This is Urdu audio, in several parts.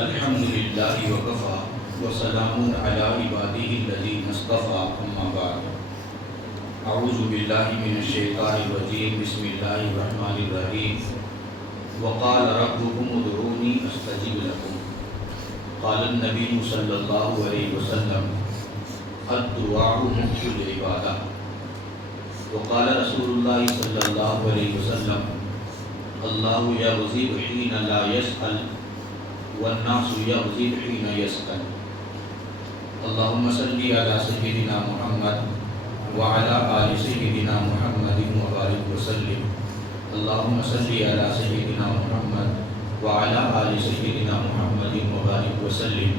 الحمد للہ وکفا وسلام علی عبادہ الذین اصطفیٰ اما بعد اعوذ باللہ من الشیطان الرجیم بسم اللہ الرحمن الرحیم وقال ربکم ادعونی استجب لکم قال النبی صلی اللہ علیہ وسلم الدعاء مخ العبادہ وقال رسول اللہ صلی اللہ علیہ وسلم اللہ یغضب حین لا یسأل والناس یغضب حین یسأل اللہم صلی علی سیدنا محمد وعلی آل سیدنا محمد وبارک وسلم اللہم صلی علی سیدنا محمد وعلی آل سیدنا محمد وبارک وسلم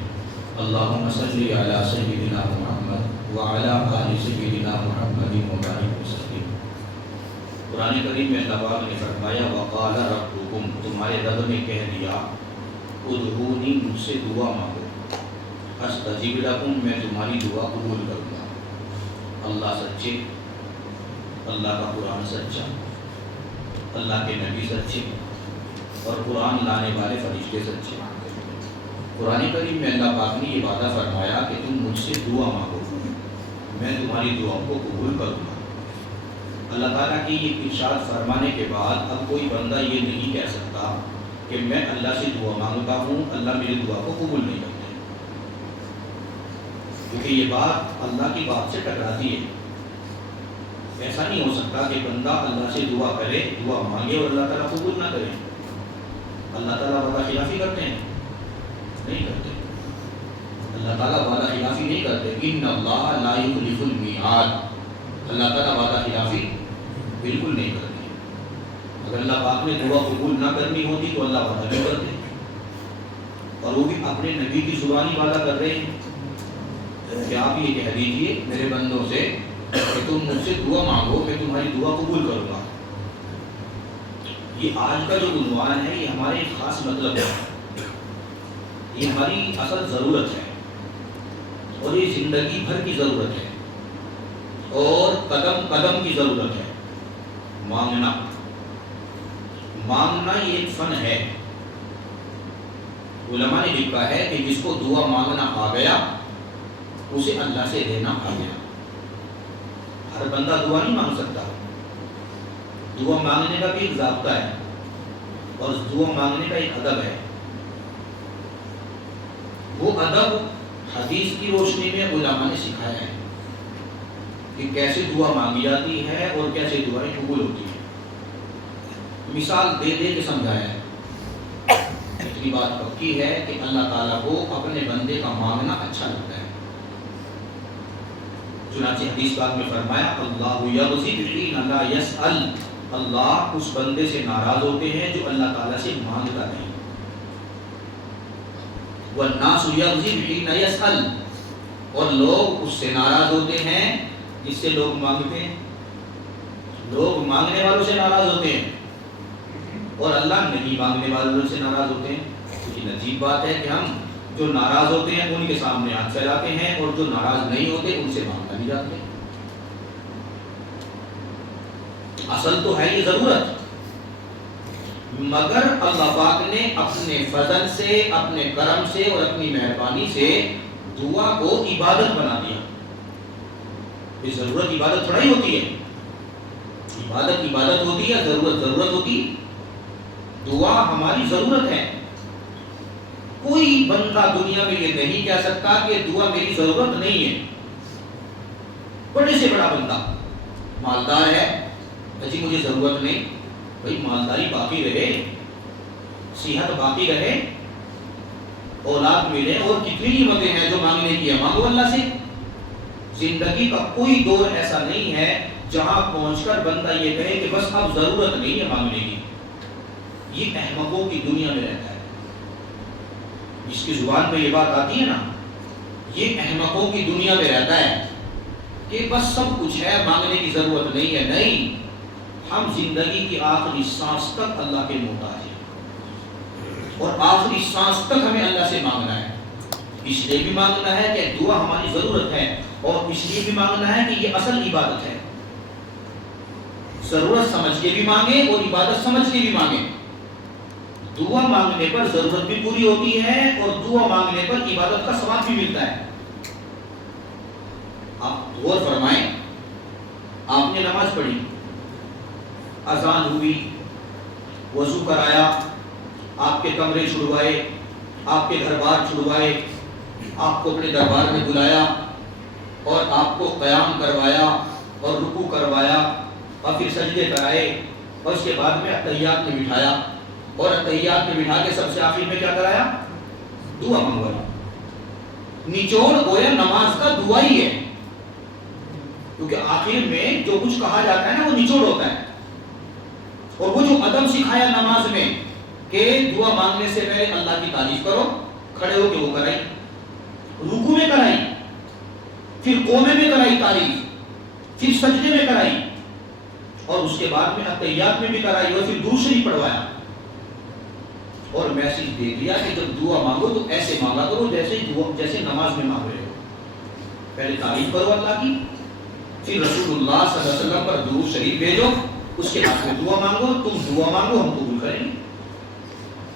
اللہم صلی علی سیدنا محمد وعلی آل سیدنا محمد وبارک وسلم۔ قرآن کریم میں اللہ پاک نے فرمایا وقال ربکم، تمہارے رب نے کہہ دیا ادعونی، مجھ سے دعا مانگو، استجب لکم، میں تمہاری دعا قبول کروں گا۔ اللہ سچے، اللہ کا قرآن سچا، اللہ کے نبی سچے اور قرآن لانے والے فرشتے سچے۔ قرآن کریم میں اللہ پاک نے یہ وعدہ فرمایا کہ تم مجھ سے دعا مانگو، میں تمہاری دعا کو قبول کروں گا۔ اللہ تعالیٰ کی یہ ارشاد فرمانے کے بعد اب کوئی بندہ یہ نہیں کہہ سکتا کہ میں اللہ سے دعا مانگتا ہوں، اللہ میری دعا کو قبول نہیں کرتے، کیونکہ یہ بات اللہ کی بات سے ٹکراتی ہے۔ ایسا نہیں ہو سکتا کہ بندہ اللہ سے دعا کرے، دعا مانگے اور اللہ تعالیٰ قبول نہ کرے۔ اللہ تعالیٰ وعدہ خلافی کرتے ہیں؟ نہیں کرتے۔ اللہ تعالیٰ وعدہ خلافی نہیں کرتے۔ ان اللہ لا یخلف المیعاد، اللہ تعالیٰ وعدہ خلافی بالکل نہیں کرتے۔ اگر اللہ پاک نے دعا قبول نہ کرنی ہوتی تو اللہ وعدہ نہیں کرتے، اور وہ بھی اپنے نبی کی زبانی وعدہ کر رہے ہیں کہ آپ یہ کہہ دیجئے میرے بندوں سے کہ تم مجھ سے دعا مانگو، میں تمہاری دعا قبول کروں گا۔ یہ آج کا جو عنوان ہے یہ ہمارے خاص مطلب ہے، یہ ہماری اصل ضرورت ہے اور یہ زندگی بھر کی ضرورت ہے اور قدم قدم کی ضرورت ہے۔ مانگنا، مانگنا یہ ایک فن ہے۔ علماء نے لکھا ہے کہ جس کو دعا مانگنا آ گیا اسے اللہ سے لینا آ گیا۔ ہر بندہ دعا نہیں مانگ سکتا، دعا مانگنے کا بھی ایک ضابطہ ہے اور دعا مانگنے کا ایک ادب ہے۔ وہ ادب حدیث کی روشنی میں علماء نے سکھایا ہے کہ کیسے دعا مانگی جاتی ہے اور کیسے دعائیں قبول ہوتی ہیں۔ مثال دے دے کے سمجھایا ہے۔ اتنی بات پکی ہے کہ اللہ تعالیٰ کو اپنے بندے کا مانگنا اچھا لگتا ہے۔ چنانچہ حدیث پاک میں فرمایا اللہ یغضب حین لا یسأل، اللہ اس بندے سے ناراض ہوتے ہیں جو اللہ تعالیٰ سے مانگتا نہیں۔ والناس یغضب حین یسأل، اور لوگ اس سے ناراض ہوتے ہیں جس سے لوگ مانگتے ہیں۔ لوگ مانگنے والوں سے ناراض ہوتے ہیں اور اللہ نہیں مانگنے والوں سے ناراض ہوتے ہیں۔ لیکن عجیب بات ہے کہ ہم جو ناراض ہوتے ہیں ان کے سامنے ہاتھ پھیلاتے ہیں اور جو ناراض نہیں ہوتے ان سے مانگنا نہیں جاتے۔ اصل تو ہے یہ ضرورت، مگر اللہ پاک نے اپنے فضل سے، اپنے کرم سے اور اپنی مہربانی سے دعا کو عبادت بنا دیا۔ یہ ضرورت عبادت تھوڑا ہی ہوتی ہے، عبادت عبادت ہوتی ہے، ضرورت ضرورت ہوتی ہے۔ دعا ہماری ضرورت ہے۔ کوئی بندہ دنیا میں یہ نہیں کہہ سکتا کہ دعا میری ضرورت نہیں ہے۔ بڑے سے بڑا بندہ مالدار ہے، جی مجھے ضرورت نہیں، بھائی مالداری باقی رہے، صحت باقی رہے، اولاد ملے، اور کتنی نعمتیں ہیں جو مانگنے کی ہے، مانگو اللہ سے۔ زندگی کا کوئی دور ایسا نہیں ہے جہاں پہنچ کر بندہ یہ کہے کہ بس اب ضرورت نہیں ہے مانگنے کی۔ یہ احمقوں کی دنیا میں رہتا ہے۔ جس کی زبان پہ یہ بات آتی ہے نا، یہ احمقوں کی دنیا میں رہتا ہے کہ بس سب کچھ ہے، مانگنے کی ضرورت نہیں ہے۔ نہیں، ہم زندگی کی آخری سانس تک اللہ کے محتاج ہیں اور آخری سانس تک ہمیں اللہ سے مانگنا ہے۔ اس لیے بھی مانگنا ہے کہ دعا ہماری ضرورت ہے، اور اس لیے بھی مانگنا ہے کہ یہ اصل عبادت ہے۔ ضرورت سمجھ کے بھی مانگے اور عبادت سمجھ کے بھی مانگے، دعا مانگنے پر ضرورت بھی پوری ہوتی ہے اور دعا مانگنے پر عبادت کا ثواب بھی ملتا ہے. آپ غور فرمائیں, آپ نے نماز پڑھی, اذان ہوئی, وضو کرایا, آپ کے کمرے چھڑوائے, آپ کے گھر بار چھڑوائے, آپ کو اپنے دربار میں بلایا اور آپ کو قیام کروایا اور رکوع کروایا اور پھر سجدے کرائے اور اس کے بعد میں اتحیات میں بٹھایا اور اتحیات میں بٹھا کے سب سے آخر میں کیا کرایا؟ دعا منگوایا. نچوڑ گویا نماز کا دعا ہی ہے, کیونکہ آخر میں جو کچھ کہا جاتا ہے نا وہ نچوڑ ہوتا ہے. اور وہ جو ادب سکھایا نماز میں کہ دعا مانگنے سے پہلے اللہ کی تعریف کرو, کھڑے ہو کے وہ کرائی, رکوع میں کرائی, پھر قومے میں کرائی تعریف, پھر سجدے میں کرائی اور اس کے بعد میں اتحیات میں بھی کرائی اور پھر درود شریف پڑھوایا. اور میسج دے دیا کہ جب دعا مانگو تو ایسے مانگا کرو جیسے نماز میں مانگ رہے ہو. پہلے تعریف کرو اللہ کی, پھر رسول اللہ صلی اللہ علیہ وسلم پر درود شریف بھیجو, اس کے بعد میں دعا مانگو. تم دعا مانگو, ہم قبول کریں گے.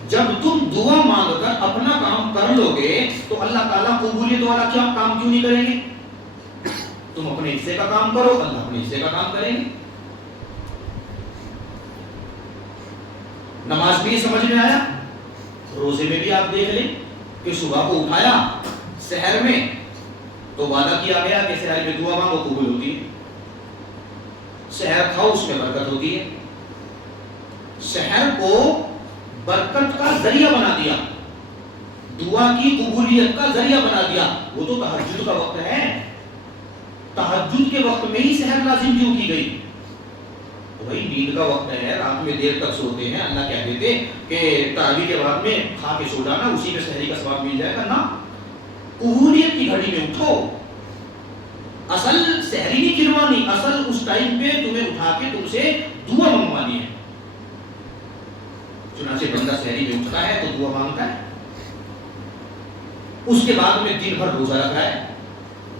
جب تم دعا مانگ کر اپنا کام کر لو گے تو اللہ تعالیٰ قبولیت والا کیا کام کیوں نہیں کریں گے؟ تم اپنے حصے کا کام کرو, اللہ اپنے حصے کا کام کریں گے. نماز بھی سمجھ میں آیا, روزے میں بھی آپ دیکھ لیں کہ صبح کو اٹھایا سحر میں تو وعدہ کیا گیا کہ سحر میں دعا مانگو قبول ہوتی ہے, سحر کھاؤ اس میں برکت ہوتی ہے. سحر کو برکت کا ذریعہ بنا دیا, دعا کی قبولیت کا ذریعہ بنا دیا. وہ تو تہجد کا وقت ہے, تہجد کے وقت میں ہی سحر لازم کیوں کی گئی؟ بھائی نیند کا وقت ہے, رات میں دیر تک سوتے ہیں, اللہ کہہ دیتے کہ تراویح کے بعد میں کھا کے سو جانا, اسی میں سحری کا ثواب مل جائے گا. نا, قبولیت کی گھڑی میں اٹھو. اصل سحری نہیں کھلوانی, اصل اس ٹائم پہ تمہیں اٹھا کے تم سے دعا منگوانی ہے. چنانچہ بندہ سحری میں اٹھتا ہے تو دعا مانگتا ہے, اس کے بعد میں دن بھر روزہ رکھا ہے,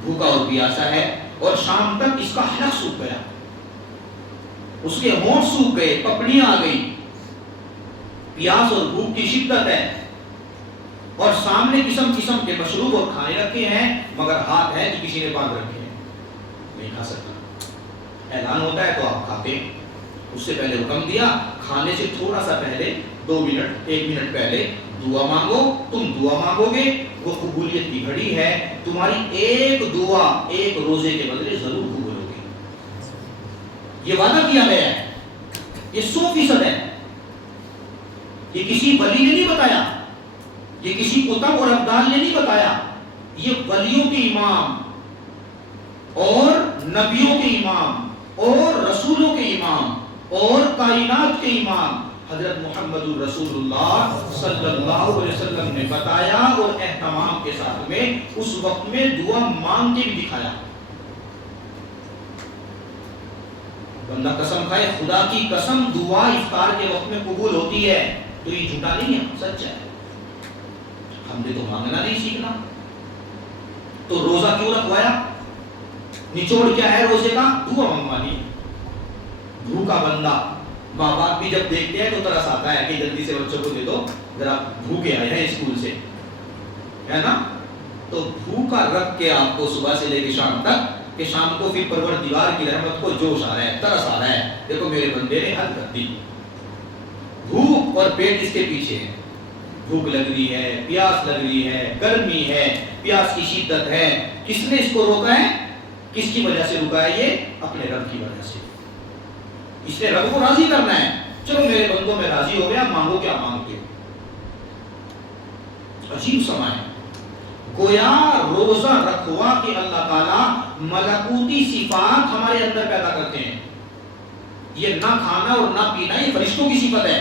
بھوکا اور پیاسا ہے, اور شام تک اس کا حلق سوکھ گیا, اس کے ہونٹ سوکھ گئے, پپڑیاں آ گئی, پیاس اور بھوک کی شدت ہے, اور سامنے قسم قسم کے مشروب اور کھانے رکھے ہیں, مگر ہاتھ ہے کہ کسی نے باندھ رکھے ہیں, نہیں کھا سکتا. اعلان ہوتا ہے تو آپ کھاتے ہیں. اس سے پہلے حکم دیا کھانے سے تھوڑا سا پہلے 2 منٹ 1 منٹ پہلے دعا مانگو. تم دعا مانگو گے, وہ قبولیت کی گھڑی ہے, تمہاری ایک دعا ایک روزے کے بدلے ضرور قبول ہوگی. یہ وعدہ کیا گیا ہے, یہ 100% ہے. یہ کسی ولی نے نہیں بتایا, یہ کسی کتب اور ابدال نے نہیں بتایا, یہ ولیوں کے امام اور نبیوں کے امام اور رسولوں کے امام اور کائنات کے امام حضرت محمد الرسول اللہ صلی اللہ علیہ وسلم نے بتایا اور اہتمام کے ساتھ میں اس وقت میں دعا مانگ کے بھی دکھایا. بندہ قسم کھائے, خدا کی قسم دعا افطار کے وقت میں قبول ہوتی ہے, تو یہ جھوٹا نہیں ہے, سچ ہے. ہم نے تو مانگنا نہیں سیکھنا, تو روزہ کیوں رکھوایا؟ نچوڑ کیا ہے روزے کا؟ دعا منگوانی. بھوکا بندہ, ماں باپ بھی جب دیکھتے ہیں تو ترس آتا ہے کہ جلدی سے بچوں کو دے دو, ذرا بھوکے آئے ہیں اسکول سے, ہے نا, تو بھوکا رکھ کے آپ کو صبح سے لے کے شام تک, کہ شام کو پھر پروردگار کی رحمت کو جوش آ رہا ہے, ترس آ رہا ہے, دیکھو میرے بندے نے حل کر دی. بھوک اور پیٹ اس کے پیچھے ہے, بھوک لگ رہی ہے, پیاس لگ رہی ہے, گرمی ہے, پیاس کی شدت ہے. کس نے اس کو روکا ہے؟ کس کی وجہ سے روکا ہے؟ یہ اپنے رب کی وجہ سے. اس نے رب کو راضی کرنا ہے. چلو میرے بندوں میں راضی ہو گیا, مانگو کیا مانگتے ہو. عجیب سما ہے, گویا روزہ رکھوا کہ اللہ تعالیٰ ملکوتی صفات ہمارے اندر پیدا کرتے ہیں. یہ نہ کھانا اور نہ پینا یہ فرشتوں کی صفت ہے.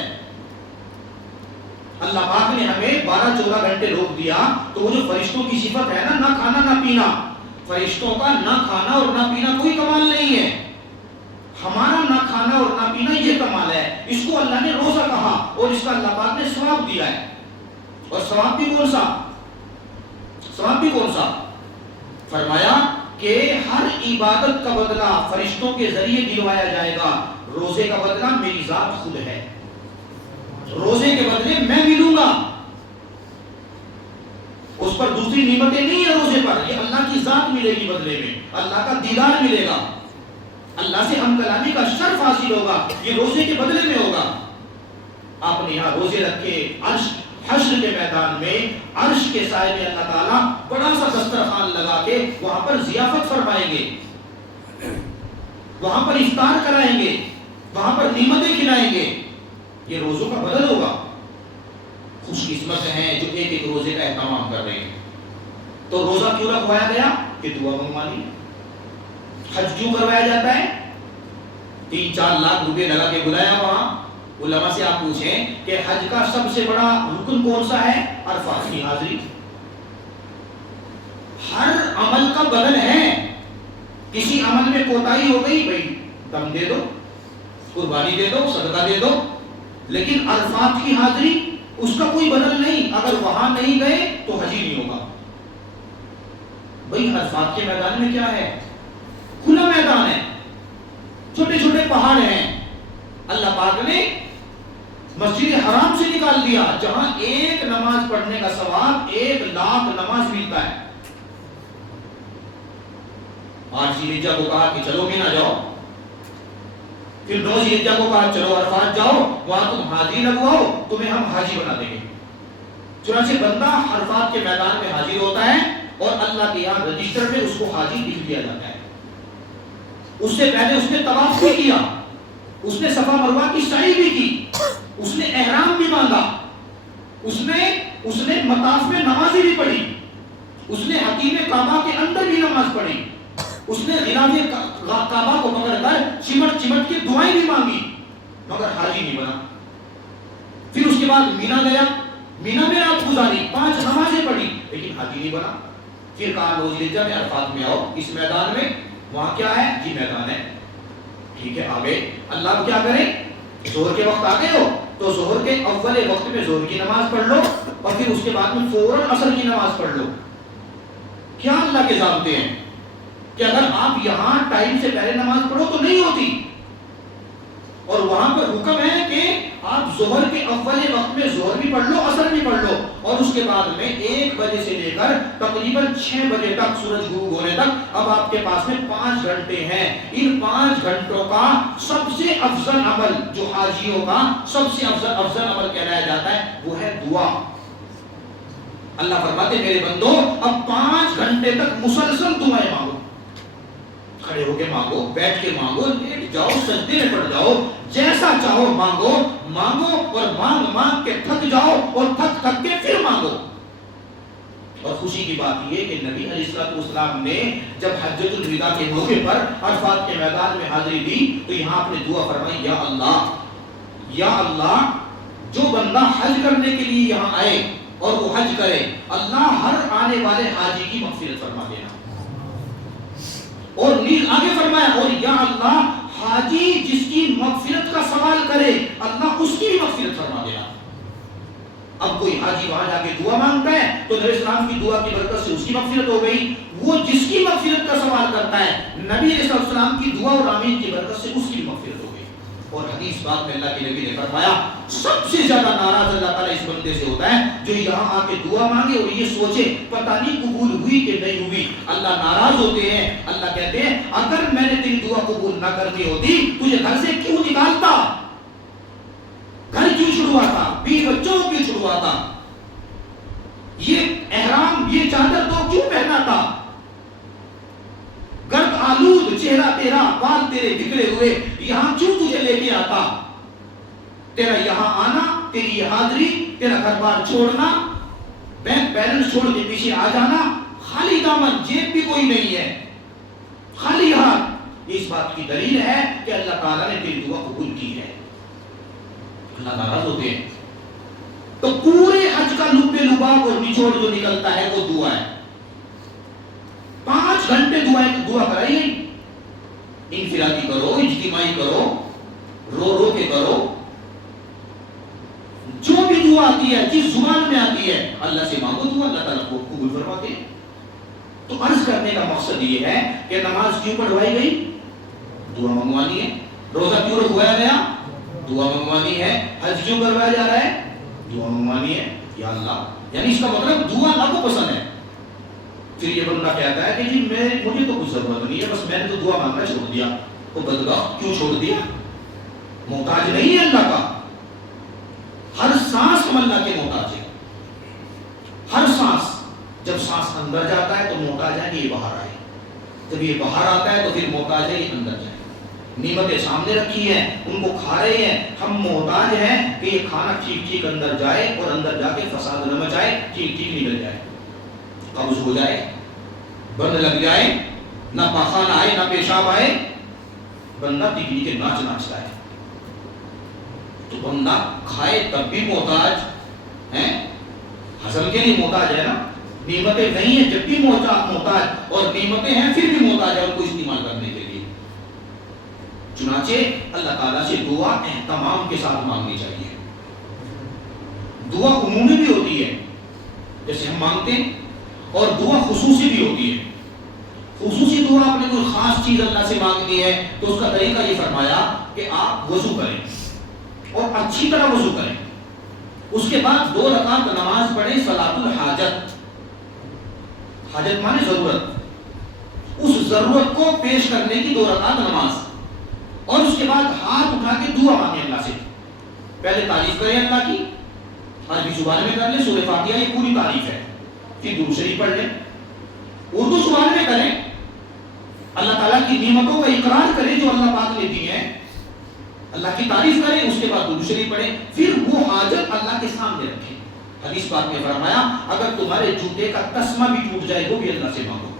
اللہ پاک نے ہمیں 12-14 گھنٹے روک دیا, تو وہ جو فرشتوں کی صفت ہے نا, نہ کھانا نہ پینا, فرشتوں کا نہ کھانا اور نہ پینا کوئی کمال نہیں ہے. ہمارا نہ کھانا اور نہ پینا یہ کمال ہے. اس کو اللہ نے روزہ کہا اور اس کا اللہ پاک نے ثواب دیا ہے. اور ثواب بھی کون سا؟ ثواب بھی کون سا؟ فرمایا کہ ہر عبادت کا بدلہ فرشتوں کے ذریعے دلوایا جائے گا. روزے کا بدلہ میری ذات خود ہے. روزے کے بدلے میں ملوں گا. اس پر دوسری نعمتیں نہیں ہیں روزے پر، یہ اللہ کی ذات ملے گی بدلے میں، اللہ کا دیدار ملے گا، اللہ سے ہم کلامی کا شرف حاصل ہوگا، یہ روزے کے بدلے میں ہوگا. آپ نے یہاں روزے رکھے، عرش حشر کے میدان میں عرش کے سائے میں اللہ تعالیٰ بڑا سا دسترخوان لگا کے وہاں پر ضیافت فرمائیں گے، وہاں پر افطار کرائیں گے، وہاں پر نعمتیں کھلائیں گے. یہ روزوں کا بدل ہوگا. خوش قسمت ہیں جو ایک ایک روزے کا اہتمام کر رہے ہیں. تو روزہ کیوں رکھوایا گیا؟ کہ دعا منگوانی. حج کیوں کروایا جاتا ہے؟ 3-4 لاکھ روپے لگا کے بلایا وہاں. علماء سے آپ پوچھیں کہ حج کا سب سے بڑا رکن کون سا ہے؟ عرفات کی حاضری. ہر عمل کا بدل ہے. کسی عمل میں کوتاہی ہو گئی، بھائی دم دے دو، قربانی دے دو، صدقہ دے دو. لیکن عرفات کی حاضری اس کا کوئی بدل نہیں. اگر وہاں نہیں گئے تو حج ہی نہیں ہوگا. بھائی عرفات کے میدان میں کیا ہے؟ کھلا میدان ہے، چھوٹے چھوٹے پہاڑ ہیں. اللہ پاک نے مسجد حرام سے نکال دیا جہاں ایک نماز پڑھنے کا ثواب 1 لاکھ نماز ملتا ہے. 8 ذی الحجہ کو کہا کہ چلو مینا جاؤ، پھر 9 ذی الحجہ کو کہا چلو عرفات جاؤ، وہاں تم حاجی لگواؤ، تمہیں ہم حاجی بنا دیں گے. چنانچہ بندہ عرفات کے میدان میں حاضر ہوتا ہے اور اللہ کے یہاں رجسٹر میں اس کو حاجی لکھ دیا جاتا ہے. اس سے پہلے اس نے طواف بھی کیا، اس نے صفا مروہ کی سعی بھی کی، اس نے احرام بھی باندھا، اس نے مطاف میں نمازیں بھی پڑھی، اس نے حتیم کعبہ کے اندر بھی نماز پڑھی، اس نے غلاف کعبہ کو پکڑ کر چمٹ چمٹ کے دعائیں بھی مانگی، مگر حاجی نہیں بنا. پھر اس کے بعد مینا گیا، مینا میں رات گزاری، 5 نمازیں پڑھی، لیکن حاجی نہیں بنا. پھر کہا 9 ذی الحجہ میں عرفات میں آؤ، اس میدان میں. وہاں کیا ہے؟ جی میدان ہے. ٹھیک ہے آگے. اللہ کیا کرے؟ ظہر کے وقت آ گئے ہو تو ظہر کے اول وقت میں ظہر کی نماز پڑھ لو اور پھر اس کے بعد میں فوراً عصر کی نماز پڑھ لو. کیا اللہ کے ضابطے ہیں کہ اگر آپ یہاں ٹائم سے پہلے نماز پڑھو تو نہیں ہوتی، اور وہاں پر حکم ہے کہ آپ ظہر کے اول وقت میں ظہر بھی پڑھ لو، عصر بھی پڑھ لو، اور اس کے بعد میں 1 بجے سے لے کر تقریباً 6 بجے تک سورج غروب ہونے تک اب آپ کے پاس میں 5 گھنٹے ہیں. ان 5 گھنٹوں کا سب سے افضل عمل جو حاجیوں کا سب سے افضل عمل کہلایا جاتا ہے وہ ہے دعا. اللہ فرماتے میرے بندو اب 5 گھنٹے تک مسلسل دعائیں مانگو. کھڑے ہو کے مانگو، بیٹھ کے مانگو، لیٹ جاؤ، سجدے میں پڑ جاؤ، جیسا چاہو مانگو. مانگو اور مانگ کے تھک جاؤ اور تھک کے پھر مانگو. اور خوشی کی بات یہ کہ نبی علیہ السلام نے جب حجۃ الوداع کے موقع پر عرفات کے میدان میں حاضری دی تو یہاں آپ نے دعا فرمائی، یا اللہ جو بندہ حج کرنے کے لیے یہاں آئے اور وہ حج کرے، اللہ ہر آنے والے حاجی کی مغفرت فرما دینا. اور نیز آگے فرمایا، اور یا اللہ حاجی جس کی مغفرت کا سوال کرے اللہ اس کی بھی مغفرت فرما دینا. اب کوئی حاجی وہاں جا کے دعا مانگتا ہے تو نبی اسلام کی دعا کی برکت سے اس کی مغفرت ہو گئی. وہ جس کی مغفرت کا سوال کرتا ہے نبی علیہ السلام کی دعا اور آمین کی برکت سے اس کی بھی مغفرت ہو گئی. اور حدیث پاک میں اللہ کے نبی نے فرمایا سب سے زیادہ ناراض اللہ تعالیٰ اس بندے سے ہوتا ہے جو یہاں آ کے دعا مانگے اور یہ سوچے پتہ نہیں قبول ہوئی کہ نہیں ہوئی. اللہ ناراض ہوتے ہیں. اللہ کہتے ہیں اگر میں نے تیری دعا قبول نہ کرنی ہوتی تجھے گھر سے کیوں نکالتا، گھر کیوں چھڑواتا، بیوی بچوں کیوں چھڑواتا، یہ احرام یہ چادر تو کیوں پہناتا، گرد آلود چہرہ تیرا، بال تیرے بکھرے ہوئے یہاں کیوں تجھے لے کے آتا. تیرا یہاں آنا، تیری یہ حاضری، تیرا گھر بار چھوڑنا، بینک بیلنس چھوڑ کے پیچھے آ جانا، خالی دامن، جیب بھی کوئی نہیں ہے، خالی ہاتھ، اس بات کی دلیل ہے کہ اللہ تعالیٰ نے تیری دعا قبول کی ہے. اللہ ناراض ہوتے ہیں. تو پورے حج کا لب لباب اور نچوڑ جو نکلتا ہے وہ دعا ہے. 5 گھنٹے دعا کرائی نہیں. انفرادی کرو، اجتماعی کرو، رو رو کے کرو، جو بھی دعا آتی ہے جس زبان میں آتی ہے اللہ سے مانگو دعا، اللہ تعالیٰ کو قبول فرماتے ہیں. تو عرض کرنے کا مقصد یہ ہے کہ نماز کیوں پڑھوائی گئی؟ دعا منگوانی ہے. روزہ کیوں رکھوایا گیا؟ دعا منگوانی ہے. حج کیوں کروایا جا رہا ہے؟ دعا منگوانی ہے. یا اللہ، یعنی اس کا مطلب دعا اللہ کو پسند ہے. پھر یہ بندہ کہتا ہے کہ جی مجھے تو کچھ ضرورت نہیں ہے، بس میں نے تو دعا مانگنا چھوڑ دیا. وہ بدبخت کیوں چھوڑ دیا؟ محتاج نہیں ہے اللہ کا. ہر سانس ہم اللہ کے محتاج ہیں. ہر سانس. جب سانس اندر جاتا ہے تو محتاج ہے کہ یہ باہر آئے. جب یہ باہر آتا ہے تو پھر محتاج ہے یہ اندر جائے. نعمتیں سامنے رکھی ہیں، ان کو کھا رہے ہیں. ہم محتاج ہیں کہ یہ کھانا ٹھیک ٹھیک اندر جائے اور اندر جا کے فساد نہ مچائے، ٹھیک ٹھیک نکل جائے، قبض ہو جائے، بند لگ جائے، نہ پاخانہ آئے نہ پیشاب آئے، بندہ ٹکڑی کے ناچ ناچتا ہے. تو بندہ کھائے تب بھی محتاج ہے، ہضم کے لیے محتاج ہے نا. نعمتیں نہیں ہیں جب بھی محتاج، اور نعمتیں ہیں پھر بھی محتاج ہے ان کو استعمال کرنے کے لیے. چنانچہ اللہ تعالیٰ سے دعا اہتمام کے ساتھ مانگنی چاہیے. دعا عمومی بھی ہوتی ہے جیسے ہم مانگتے ہیں، اور دعا خصوصی بھی ہوتی ہے. خصوصی دعا آپ نے کوئی خاص چیز اللہ سے مانگنی ہے تو اس کا طریقہ یہ فرمایا کہ آپ وضو کریں اور اچھی طرح وضو کریں. اس کے بعد 2 رکعت نماز پڑھیں صلاۃ الحاجت. حاجت مانے ضرورت. اس ضرورت کو پیش کرنے کی 2 رکعت نماز، اور اس کے بعد ہاتھ اٹھا کے دعا مانگیں اللہ سے. پہلے تعریف کریں اللہ کی، عربی زبان میں کر لیں، سورہ فاتحہ یہ پوری تعریف ہے. پھر درود شریف پڑھ لیں، اردو زبان میں کریں، اللہ تعالیٰ کی نعمتوں کا اقرار کریں جو اللہ پاک نے دی ہیں، اللہ کی تعریف کریں، اس کے بعد درود شریف پڑھیں. پھر وہ حاجت اللہ کے سامنے رکھیں. حدیث پاک میں فرمایا اگر تمہارے جوتے کا تسمہ بھی ٹوٹ جائے وہ بھی اللہ سے مانگو.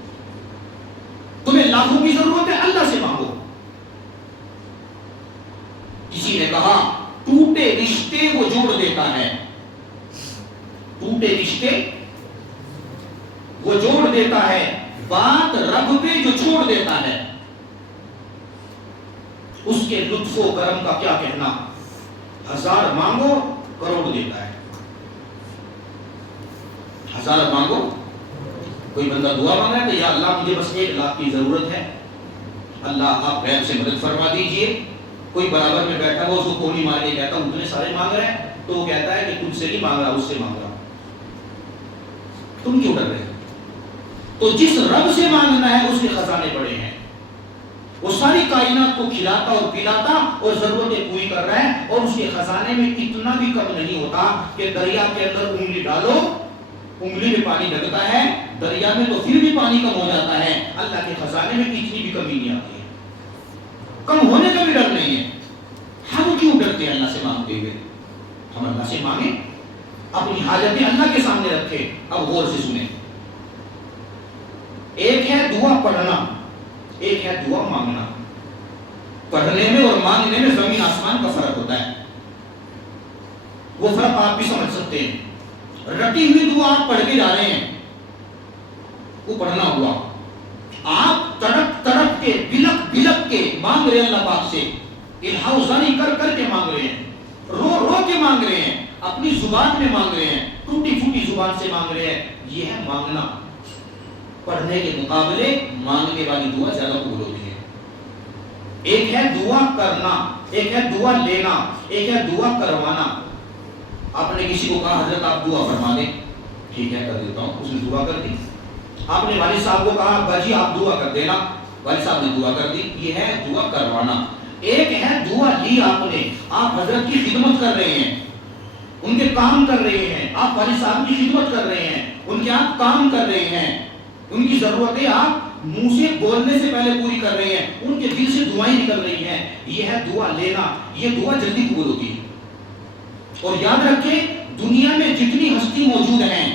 تمہیں لاکھوں کی ضرورت ہے اللہ سے مانگو. کسی نے کہا ٹوٹے رشتے وہ جوڑ دیتا ہے. ٹوٹے رشتے وہ جوڑ دیتا ہے، بات رب پہ جو چھوڑ دیتا ہے اس کے لطف و کرم کا کیا کہنا. 1000 مانگو کروڑ دیتا ہے. 1000 مانگو. کوئی بندہ دعا مانگ رہا ہے کہ یا اللہ مجھے بس 1 لاکھ کی ضرورت ہے، اللہ آپ غیب سے مدد فرما دیجئے. کوئی برابر میں بیٹھا ہو اس کو کوڑی مار کے کہتا ہوں اتنے سارے مانگ رہے ہیں، تو وہ کہتا ہے کہ تجھ سے نہیں مانگ رہا اس سے مانگ رہا. تم کیوں ڈر رہے؟ تو جس رب سے مانگنا ہے اس کے خزانے بڑے ہیں. وہ ساری کائنات کو کھلاتا اور پلاتا اور ضرورتیں پوری کر رہا ہے، اور اس کے خزانے میں اتنا بھی کم نہیں ہوتا کہ دریا کے اندر انگلی ڈالو انگلی میں پانی لگتا ہے، دریا میں تو پھر بھی پانی کم ہو جاتا ہے. اللہ کے خزانے میں اتنی بھی کمی نہیں آتی ہے، کم ہونے کا بھی ڈر نہیں ہے. ہم کیوں ڈرتے ہیں اللہ سے مانگتے ہوئے؟ ہم اللہ سے مانگیں، اپنی حاجتیں اللہ کے سامنے رکھیں. اب غور سے سنیں. ایک ہے دعا پڑھنا، ایک ہے دعا مانگنا. پڑھنے میں اور مانگنے میں زمین آسمان کا فرق ہوتا ہے. وہ فرق آپ بھی سمجھ سکتے ہیں. رٹی ہوئی دعا آپ پڑھ کے جا رہے ہیں، وہ پڑھنا ہوا. آپ تڑپ تڑپ کے بلک بلک کے مانگ رہے ہیں اللہ پاک سے، الہا زانی کر کر کے مانگ رہے ہیں، رو رو کے مانگ رہے ہیں، اپنی زبان میں مانگ رہے ہیں، ٹوٹی پھوٹی زبان سے مانگ رہے ہیں. یہ ہے مانگنا. پڑھنے کے مقابلے مانگنے والی دعا زیادہ قبول ہوتی ہے. ایک ہے دعا کرنا، ایک ہے دعا لینا، ایک ہے دعا کروانا. آپ نے کسی کو کہا حضرت آپ دعا فرما دیں، ٹھیک ہے کر دیتا ہوں، اس نے دعا کر دی. آپ نے والد صاحب کو کہا ابا جی آپ دعا کر دینا، والد صاحب نے دعا کر دی. یہ ہے دعا کروانا. ایک ہے دعا لی آپ نے، آپ حضرت کی خدمت کر رہے ہیں، ان کے کام کر رہے ہیں، آپ والد صاحب کی خدمت کر رہے ہیں، ان کے آپ کام کر رہے ہیں، ان کی ضرورتیں آپ منہ سے بولنے سے پہلے پوری کر رہے ہیں، ان کے دل سے دعائیں نکل رہی ہیں. یہ ہے دعا لینا. یہ دعا جلدی قبول ہوتی ہے. اور یاد رکھیں دنیا میں جتنی ہستی موجود ہیں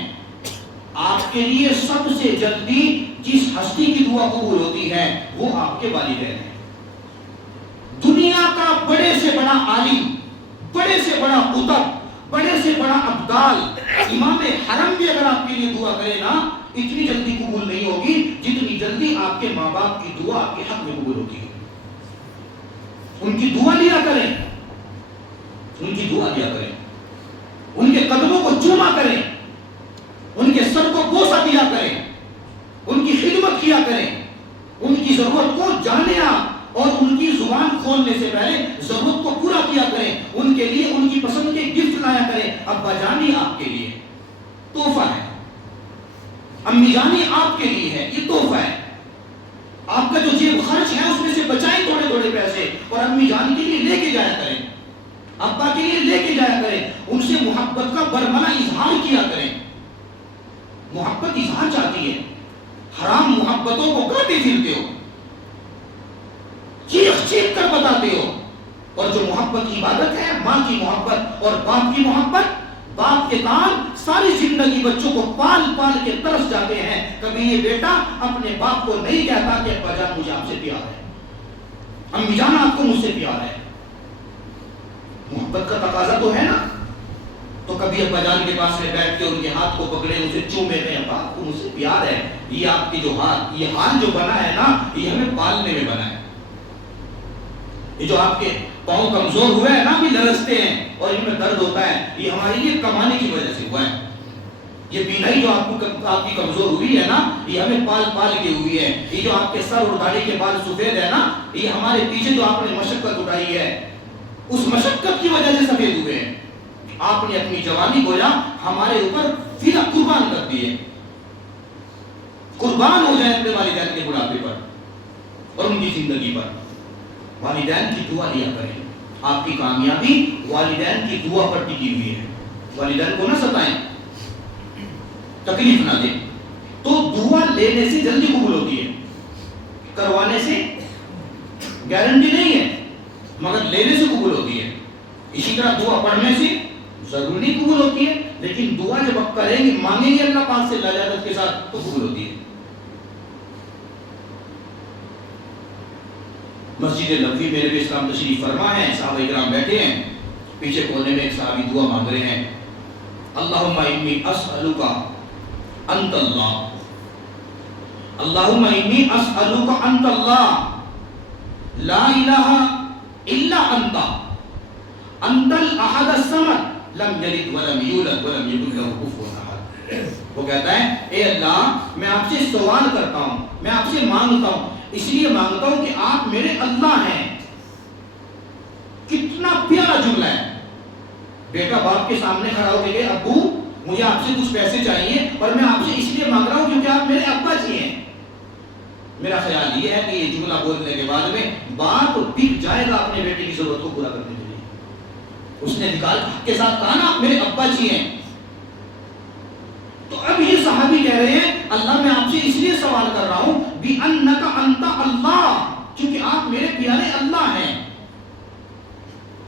آپ کے لیے سب سے جلدی جس ہستی کی دعا قبول ہوتی ہے وہ آپ کے والدین ہیں. دنیا کا بڑے سے بڑا عالم، بڑے سے بڑا قطب، بڑے سے بڑا ابدال، امام حرم بھی اگر آپ کے لیے دعا کرے نا اتنی جلدی قبول نہیں ہوگی جتنی جلدی آپ کے ماں باپ کی دعا آپ کے حق میں قبول ہوتی ہے. ان کی دعا لیا کریں، ان کی دعا لیا کریں، ان کے قدموں کو چوما کریں، ان کے سر کو بوسہ دیا کریں، ان کی خدمت کیا کریں، ان کی ضرورت کو جاننا اور ان کی زبان کھولنے سے پہلے ضرورت کو پورا کیا کریں. سنایا کریں ابا جانی آپ کے لیے تحفہ ہے، امی جانی آپ کے لیے ہے، یہ تحفہ ہے. آپ کا جو جیب خرچ ہے اس میں سے بچائیں تھوڑے تھوڑے پیسے اور امی جان کے لیے لے کے جایا کریں، ابا کے لیے لے کے جایا کریں، ان سے محبت کا برملا اظہار کیا کریں. محبت اظہار چاہتی ہے، حرام محبتوں کو گاتے پھرتے ہو، چیخ چیخ کر بتاتے ہو. اور جو محبت عبادت ہے، ماں کی محبت اور باپ کی محبت، باپ کے کام ساری زندگی بچوں کو پال پال کے ترس جاتے ہیں. کبھی یہ بیٹا اپنے باپ کو نہیں کہتا کہ ابا جان مجھے آپ سے پیار ہے، امی جان آپ کو مجھ سے پیار ہے. محبت کا تقاضا تو ہے نا. تو کبھی ابا جان کے پاس میں بیٹھ کے ان کے ہاتھ کو پکڑے، اسے چومے میں ابا آپ کو مجھ سے پیار ہے. یہ آپ کی جو ہاتھ، یہ حال جو بنا ہے نا، یہ ہمیں پالنے میں بنا ہے. یہ جو آپ کے پاؤں کمزور ہوئے ہیں نا، بھی لرزتے ہیں اور ان میں درد ہوتا ہے، یہ ہمارے لیے کمانے کی وجہ سے ہوا ہے. یہ بینائی جو آپ کی کمزور ہوئی ہے نا، یہ ہمیں پال پال کے ہوئی ہے. یہ جو آپ کے سر اور داڑھی کے بال سفید ہے نا، یہ ہمارے پیچھے جو آپ نے مشقت اٹھائی ہے، اس مشقت کی وجہ سے سفید ہوئے ہیں. آپ نے اپنی جوانی گویا ہمارے اوپر پھر قربان کر دی ہے. قربان ہو جائیں اپنے والدین کے بڑھاپے پر اور ان کی زندگی پر. والدین کی دعا لیا کریں. آپ کی کامیابی والدین کی دعا پر ٹکی ہوئی ہے. والدین کو نہ ستائیں، تکلیف نہ دیں. تو دعا لینے سے جلدی قبول ہوتی ہے، کروانے سے گارنٹی نہیں ہے، مگر لینے سے قبول ہوتی ہے. اسی طرح دعا پڑھنے سے ضرور نہیں قبول ہوتی ہے، لیکن دعا جب آپ کریں گے، مانگیں گے اللہ پاک سے لجاجت کے ساتھ، تو قبول ہوتی ہے. مسجد نبوی میں نبی اسلام تشریف فرما ہے، صحابہ کرام بیٹھے ہیں، پیچھے کونے میں ایک صحابی دعا مانگ رہے ہیں. اللہم انی اسألک انت اللہ، اللہم انی اسألک انت اللہ، لا الہ الا انت، انت الاحد الصمد، لم یلد ولم یولد ولم یکن لہ کفوا احد. وہ کہتا ہے اے اللہ، میں آپ سے سوال کرتا ہوں، میں آپ سے مانگتا ہوں، اس لیے مانگتا ہوں کہ آپ میرے اللہ ہیں. کتنا پیارا جملہ ہے. بیٹا باپ کے سامنے کھڑا ہو کے کہ ابو مجھے آپ سے کچھ پیسے چاہیے اور میں آپ سے اس لیے مانگ رہا ہوں کیونکہ آپ میرے ابا جی ہیں. میرا خیال یہ ہے کہ یہ جملہ بولنے کے بعد میں باپ بک جائے گا اپنے بیٹے کی ضرورت کو پورا کرنے کے لیے. اس نے نکال کے ساتھ کہا نا آپ میرے ابا جی ہیں. تو اب یہ صحابی کہہ رہے ہیں اللہ میں آپ سے اس لیے سوال کر رہا ہوں بِأَنَّكَ أَنْتَ اللَّهُ، کیونکہ آپ میرے پیارے اللہ ہیں.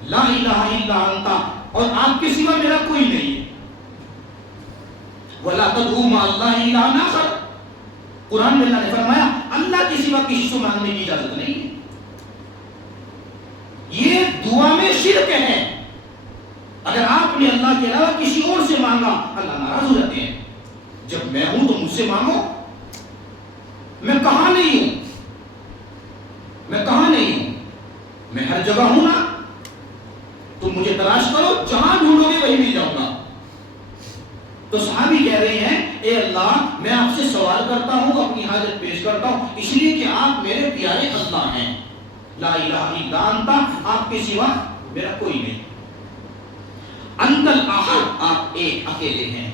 لا الہ الا انت، اور آپ کے سوا میرا کوئی نہیں ہے. وَلَا تَدْعُوا مَعَ اللَّهِ إِلَٰهًا آخَرَ، قرآن میں اللہ نے فرمایا اللہ کے سوا کسی سے مانگنے کی اجازت نہیں ہے. یہ دعا میں شرک ہے. اگر آپ نے اللہ کے علاوہ کسی اور سے مانگا، اللہ ناراض ہو جاتے ہیں. جب میں ہوں تو مجھ سے مانگو. میں کہاں نہیں ہوں، میں کہاں نہیں ہوں، میں ہر جگہ ہوں نا. تم مجھے تلاش کرو، جہاں ڈھونڈو گے وہیں مل جاؤں گا. تو صحابی کہہ رہے ہیں اے اللہ میں آپ سے سوال کرتا ہوں، اپنی حاجت پیش کرتا ہوں اس لیے کہ آپ میرے پیارے اللہ ہیں. لا الہ الا انت، آپ کے سوا میرا کوئی نہیں. انت الاحد، آپ ایک اکیلے ہیں.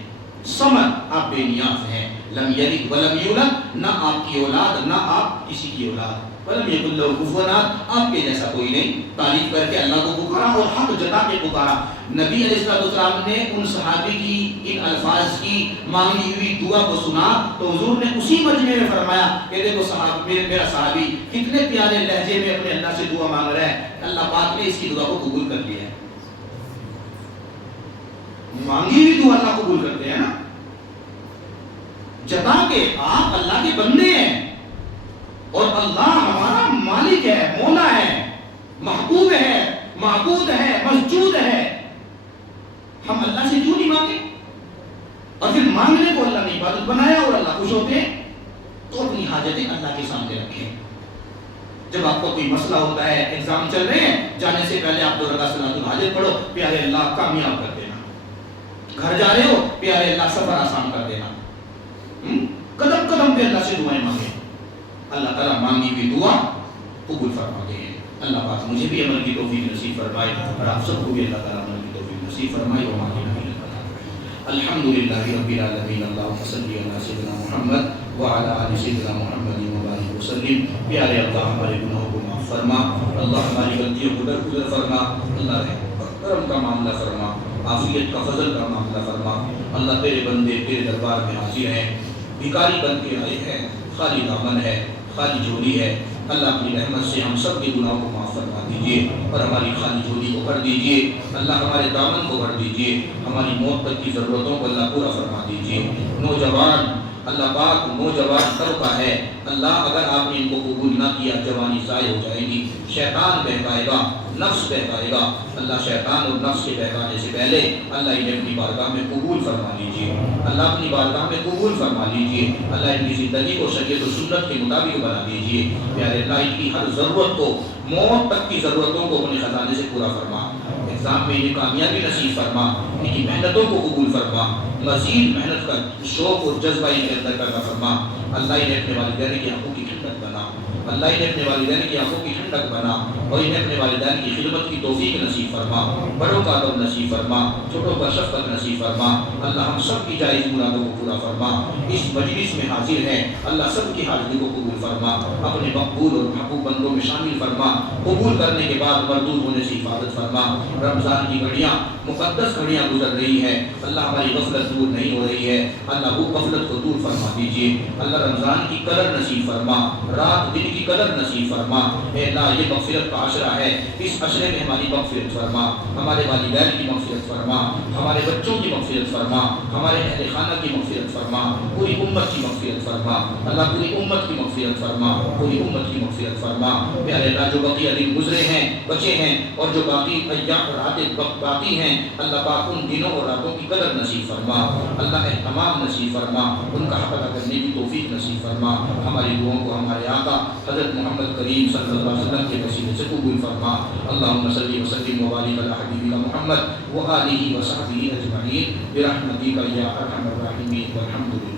صمد، آپ بے نیاز ہیں. لم یلد ولم یولد، نہ آپ کی اولاد نہ آپ کسی کی اولاد. ولم یکن لہ کفوا احد، آپ کے جیسا کوئی نہیں. تعریف کر کے اللہ کو پکارا اور حق جتا کے پکارا. نبی علیہ السلام نے ان صحابی کی ان الفاظ کی مانگی ہوئی دعا کو سنا تو حضور نے اسی مجمع میں فرمایا کہ دیکھو صحابی، میرا صحابی کتنے پیارے لہجے میں اپنے اللہ سے دعا مانگ رہا ہے. اللہ پاک نے اس کی دعا کو قبول کر لیا ہے. مانگی ہوئی دعا اللہ قبول کرتے ہیں نا، جتا کہ آپ اللہ کے بندے ہیں اور اللہ ہمارا مالک ہے، مولا ہے، محبوب ہے، معبود ہے، مسجود ہے. ہم اللہ سے کیوں نہیں مانگے؟ اور پھر مانگنے کو اللہ نے عبادت بنایا اور اللہ خوش ہوتے ہیں. تو اپنی حاجتیں اللہ کے سامنے رکھیں. جب آپ کو کوئی مسئلہ ہوتا ہے، ایگزام چل رہے ہیں، جانے سے پہلے آپ 2 رکعت صلاۃ الحاجت پڑھو، پیارے اللہ کامیاب کر دینا. گھر جا رہے ہو، پیارے اللہ سفر آسان کر دینا. قدم قدم پہ اللہ سے دعائیں مانگیں. اللہ تعالیٰ مانگی ہوئی دعا قبول فرما دے. اللہ پاک مجھے بھی عمل کی توفیق نصیب فرمائے اور آپ سب کو بھی اللہ تعالیٰ عمل کی توفیق نصیب نصیب فرمائے وما لنا الا البلاغ۔ الحمدللہ رب العالمین، اللہم صلی علی سیدنا محمد وعلی آل سیدنا محمد وبارک وسلم۔ پیارے اللہ ہمارے گناہوں کو معاف فرما، اللہ ہماری غلطیوں کو درگزر فرما، اللہ کرم کا معاملہ فرما، عافیت کا فضل کا معاملہ فرما۔ اللہ تیرے بندے تیرے دربار میں حاضر ہیں، بھکاری بن کے آئے ہیں، خالی دامن ہے، خالی جھولی ہے۔ اللہ اپنی رحمت سے ہم سب کے گناہوں کو معاف فرما دیجئے اور ہماری خالی جھولی کو بھر دیجئے۔ اللہ ہمارے دامن کو بھر دیجئے، ہماری موت تک کی ضرورتوں کو اللہ پورا فرما دیجئے۔ نوجوان اللہ پاک نوجوان کب کا ہے، اللہ اگر آپ نے ان کو قبول نہ کیا جوانی ضائع ہو جائے گی، شیطان بہکائے گا، نفس بہکائے گا۔ اللہ شیطان اور نفس کے بہکانے سے پہلے اللہ انہیں اپنی بارگاہ میں قبول فرما لیجئے، اللہ اپنی بارگاہ میں قبول فرما لیجئے۔ اللہ ان کی زندگی کو شریعت و سنت کے مطابق بنا دیجئے۔ پیارے اللہ ان کی ہر ضرورت کو، موت تک کی ضرورتوں کو اپنے خزانے سے پورا فرما۔ ایگزام میں انہیں کامیابی نصیب فرما، ان کی محنتوں کو قبول فرما، مزید محنت کر شوق اور جذبہ ان کے اندر پیدا فرما۔ اللہ انہیں اپنے والدین کی آنکھوں کی ٹھنڈک بنا، اللہ انہیں اپنے والدین کی آنکھوں کی ٹھنڈک بنا اور انہیں اپنے والدین کی خدمت کی توفیق نصیب فرما، بڑوں کا ادب نصیب فرما، چھوٹوں کا شفقت نصیب فرما۔ اللہ ہم سب کی جائز مرادوں کو پورا فرما۔ اس مجلس میں حاضر ہیں، اللہ سب کی حاضری کو قبول فرما، اپنے مقبول اور محبوب بندوں میں شامل فرما۔ قبول کرنے کے بعد مردود ہونے سے حفاظت فرما۔ رمضان کی گھڑیاں مقدس گھڑیاں گزر رہی ہیں، اللہ ہماری غفلت دور نہیں ہو رہی ہے، اللہ وہ غفلت کو دور فرما دیجیے۔ اللہ رمضان کی قدر نصیب فرما، رات دن کی قدر نصیب فرما۔ اے اللہ یہ مغفرت کا عشرہ ہے، اس عشرے میں ہماری مغفرت فرما، ہمارے والدین کی مغفرت فرما، ہمارے بچوں کی مغفرت فرما، ہمارے اہل خانہ کی مغفرت فرما، پوری امت کی مغفرت فرما۔ اللہ پوری امت کی مغفرت فرما، پوری امت کی مغفرت فرما۔ پیارے اللہ جو بقیہ دن گزرے ہیں، بچے ہیں اور جو باقی ایام اور راتیں باقی ہیں، اللہ پاک ان دنوں اور راتوں کی قدر نصیب فرما، اللہ اہتمام نصیب فرما، ان کا حق ادا کرنے کی توفیق نصیب فرما۔ ہماری دعاؤں کو ہمارے آقا حضرت محمد کریم صلی اللہ علیہ وسلم کے وسیلے سے قبول فرما۔ اللہم صلی وسلم وبارک علی حبیبک محمد وآلہ وصحبہ اجمعین برحمتک یا ارحم الراحمین والحمد للہ۔